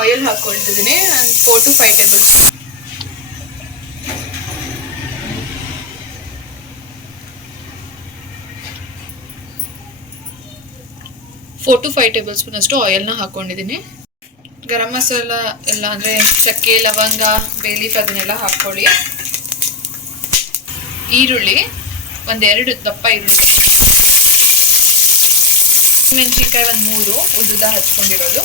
Oil ಹಾಕೊಳ್ತಿದ್ದೀನಿ 4 to 5 tablespoon. Four to 5 tablespoon ಅಷ್ಟು ಆಯಿಲ್ನ ಹಾಕೊಂಡಿದ್ದೀನಿ. ಗರಂ ಮಸಾಲ ಎಲ್ಲ ಅಂದರೆ ಚಕ್ಕೆ ಲವಂಗ ಬೇಲೀಫ್ ಅದನ್ನೆಲ್ಲ ಹಾಕ್ಕೊಳ್ಳಿ. ಈರುಳ್ಳಿ 1-2 ದಪ್ಪ ಈರುಳ್ಳಿ, ಮೆಣಸಿನ್ಕಾಯಿ 3 ಉದ್ದುದ ಹಚ್ಕೊಂಡಿರೋದು,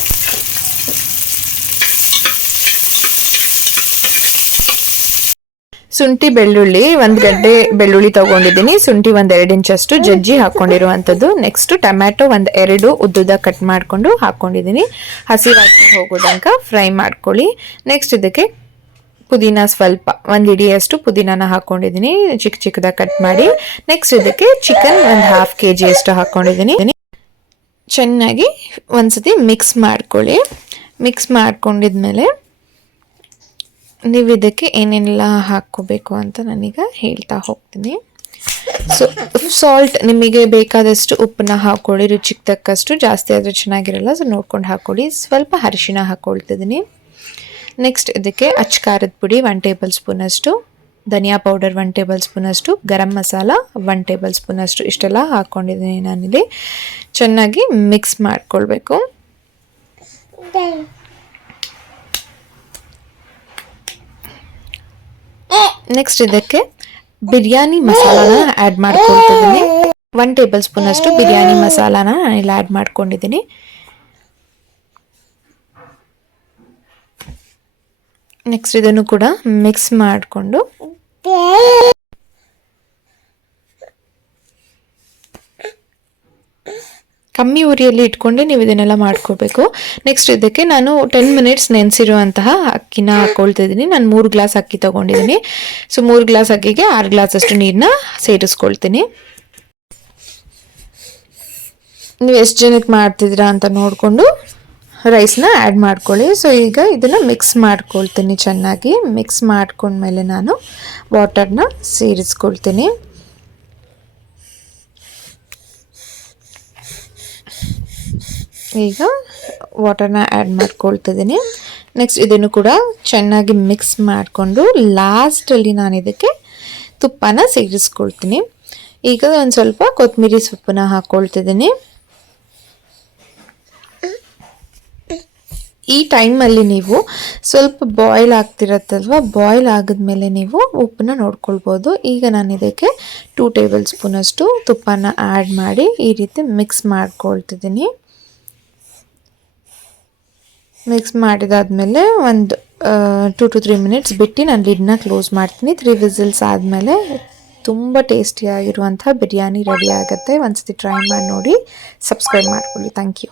ಶುಂಠಿ ಬೆಳ್ಳುಳ್ಳಿ 1 ಗಡ್ಡೆ ಬೆಳ್ಳುಳ್ಳಿ ತಗೊಂಡಿದ್ದೀನಿ. ಶುಂಠಿ 1-2 ಇಂಚಷ್ಟು ಜಜ್ಜಿ ಹಾಕೊಂಡಿರುವಂಥದ್ದು. ನೆಕ್ಸ್ಟ್ ಟೊಮ್ಯಾಟೊ 1-2 ಉದ್ದುದ ಕಟ್ ಮಾಡಿಕೊಂಡು ಹಾಕೊಂಡಿದ್ದೀನಿ. ಹಸಿ ವಾಸನೆ ಹೋಗೋ ತನಕ ಫ್ರೈ ಮಾಡ್ಕೊಳ್ಳಿ. ನೆಕ್ಸ್ಟ್ ಇದಕ್ಕೆ ಪುದೀನ ಸ್ವಲ್ಪ 1 ಹಿಡಿಯಷ್ಟು ಪುದೀನಾನ ಹಾಕೊಂಡಿದ್ದೀನಿ, ಚಿಕ್ಕ ಚಿಕ್ಕದಾಗಿ ಕಟ್ ಮಾಡಿ. ನೆಕ್ಸ್ಟ್ ಇದಕ್ಕೆ ಚಿಕನ್ 1/2 kg ಅಷ್ಟು ಹಾಕೊಂಡಿದ್ದೀನಿ. ಚೆನ್ನಾಗಿ ಒಂದ್ಸತಿ ಮಿಕ್ಸ್ ಮಾಡ್ಕೊಳ್ಳಿ. ಮಿಕ್ಸ್ ಮಾಡ್ಕೊಂಡಿದ್ಮೇಲೆ ನೀವು ಇದಕ್ಕೆ ಏನೇನೆಲ್ಲ ಹಾಕ್ಕೋಬೇಕು ಅಂತ ನಾನೀಗ ಹೇಳ್ತಾ ಹೋಗ್ತೀನಿ. ಸಾಲ್ಟ್ ನಿಮಗೆ ಬೇಕಾದಷ್ಟು ಉಪ್ಪನ್ನ ಹಾಕ್ಕೊಳ್ಳಿ, ರುಚಿಗೆ ತಕ್ಕಷ್ಟು. ಜಾಸ್ತಿ ಆದರೆ ಚೆನ್ನಾಗಿರಲ್ಲ, ಸೊ ನೋಡ್ಕೊಂಡು ಹಾಕ್ಕೊಳ್ಳಿ. ಸ್ವಲ್ಪ ಅರಿಶಿನ ಹಾಕ್ಕೊಳ್ತಿದ್ದೀನಿ. ನೆಕ್ಸ್ಟ್ ಇದಕ್ಕೆ ಅಚ್ಚ ಖಾರದ ಪುಡಿ 1 ಟೇಬಲ್ ಸ್ಪೂನ್ ಅಷ್ಟು, ಧನಿಯಾ ಪೌಡರ್ 1 ಟೇಬಲ್ ಸ್ಪೂನ್ ಅಷ್ಟು, ಗರಂ ಮಸಾಲ 1 ಟೇಬಲ್ ಸ್ಪೂನ್ ಅಷ್ಟು, ಇಷ್ಟೆಲ್ಲ ಹಾಕ್ಕೊಂಡಿದ್ದೀನಿ ನಾನಿಲ್ಲಿ. ಚೆನ್ನಾಗಿ ಮಿಕ್ಸ್ ಮಾಡ್ಕೊಳ್ಬೇಕು. ನೆಕ್ಸ್ಟ್ ಇದಕ್ಕೆ ಬಿರಿಯಾನಿ ಮಸಾಲಾನ ಆ್ಯಡ್ ಮಾಡ್ಕೊಳ್ತಿದ್ದೀನಿ. 1 ಟೇಬಲ್ ಸ್ಪೂನ್ ಅಷ್ಟು ಬಿರಿಯಾನಿ ಮಸಾಲಾನ ನಾನಿಲ್ಲಿ ಆ್ಯಡ್ ಮಾಡ್ಕೊಂಡಿದ್ದೀನಿ. ನೆಕ್ಸ್ಟ್ ಇದನ್ನು ಕೂಡ ಮಿಕ್ಸ್ ಮಾಡಿಕೊಂಡು ಕಮ್ಮಿ ಉರಿಯಲ್ಲಿ ಇಟ್ಕೊಂಡೆ ನೀವು ಇದನ್ನೆಲ್ಲ ಮಾಡ್ಕೋಬೇಕು. ನೆಕ್ಸ್ಟ್ ಇದಕ್ಕೆ ನಾನು 10 ಮಿನಿಟ್ಸ್ ನೆನೆಸಿರುವಂತಹ ಅಕ್ಕಿನ ಹಾಕ್ಕೊಳ್ತಿದ್ದೀನಿ. ನಾನು 3 ಗ್ಲಾಸ್ ಅಕ್ಕಿ ತೊಗೊಂಡಿದ್ದೀನಿ. ಸೊ 3 ಗ್ಲಾಸ್ ಅಕ್ಕಿಗೆ 6 ಗ್ಲಾಸ್ ಅಷ್ಟು ನೀರನ್ನ ಸೇರಿಸ್ಕೊಳ್ತೀನಿ. ನೀವು ಎಷ್ಟು ಜನಕ್ಕೆ ಮಾಡ್ತಿದ್ದೀರಾ ಅಂತ ನೋಡಿಕೊಂಡು ರೈಸ್ನ ಆ್ಯಡ್ ಮಾಡ್ಕೊಳ್ಳಿ. ಸೊ ಈಗ ಇದನ್ನು ಮಿಕ್ಸ್ ಮಾಡ್ಕೊಳ್ತೀನಿ. ಚೆನ್ನಾಗಿ ಮಿಕ್ಸ್ ಮಾಡ್ಕೊಂಡ್ಮೇಲೆ ನಾನು ವಾಟರ್ನ ಸೇರಿಸ್ಕೊಳ್ತೀನಿ. ಈಗ ವಾಟರ್ನ ಆ್ಯಡ್ ಮಾಡ್ಕೊಳ್ತಿದ್ದೀನಿ. ನೆಕ್ಸ್ಟ್ ಇದನ್ನು ಕೂಡ ಚೆನ್ನಾಗಿ ಮಿಕ್ಸ್ ಮಾಡಿಕೊಂಡು ಲಾಸ್ಟಲ್ಲಿ ನಾನು ಇದಕ್ಕೆ ತುಪ್ಪನ ಸೇರಿಸ್ಕೊಳ್ತೀನಿ. ಈಗ ಒಂದು ಸ್ವಲ್ಪ ಕೊತ್ತಂಬರಿ ಸೊಪ್ಪನ್ನ ಹಾಕ್ಕೊಳ್ತಿದ್ದೀನಿ. ಈ ಟೈಮಲ್ಲಿ ನೀವು ಸ್ವಲ್ಪ ಬಾಯ್ಲ್ ಆಗ್ತಿರತ್ತಲ್ವ, ಬಾಯ್ಲ್ ಆಗಿದ್ಮೇಲೆ ನೀವು ಉಪ್ಪನ್ನ ನೋಡ್ಕೊಳ್ಬೋದು. ಈಗ ನಾನು ಇದಕ್ಕೆ 2 ಟೇಬಲ್ ಸ್ಪೂನ್ ಅಷ್ಟು ತುಪ್ಪನ ಆ್ಯಡ್ ಮಾಡಿ ಈ ರೀತಿ ಮಿಕ್ಸ್ ಮಾಡ್ಕೊಳ್ತಿದ್ದೀನಿ. ಮಿಕ್ಸ್ ಮಾಡಿದಾದ್ಮೇಲೆ ಒಂದು 2 to 3 ಮಿನಿಟ್ಸ್ ಬಿಟ್ಟು ನಾನು ಲಿಡ್ನ ಕ್ಲೋಸ್ ಮಾಡ್ತೀನಿ. 3 ವಿಸಿಲ್ಸ್ ಆದಮೇಲೆ ತುಂಬ ಟೇಸ್ಟಿಯಾಗಿರುವಂಥ ಬಿರಿಯಾನಿ ರೆಡಿ ಆಗುತ್ತೆ. ಒಂದ್ಸತಿ ಟ್ರೈ ಮಾಡಿ ನೋಡಿ, ಸಬ್ಸ್ಕ್ರೈಬ್ ಮಾಡ್ಕೊಳ್ಳಿ. Thank you.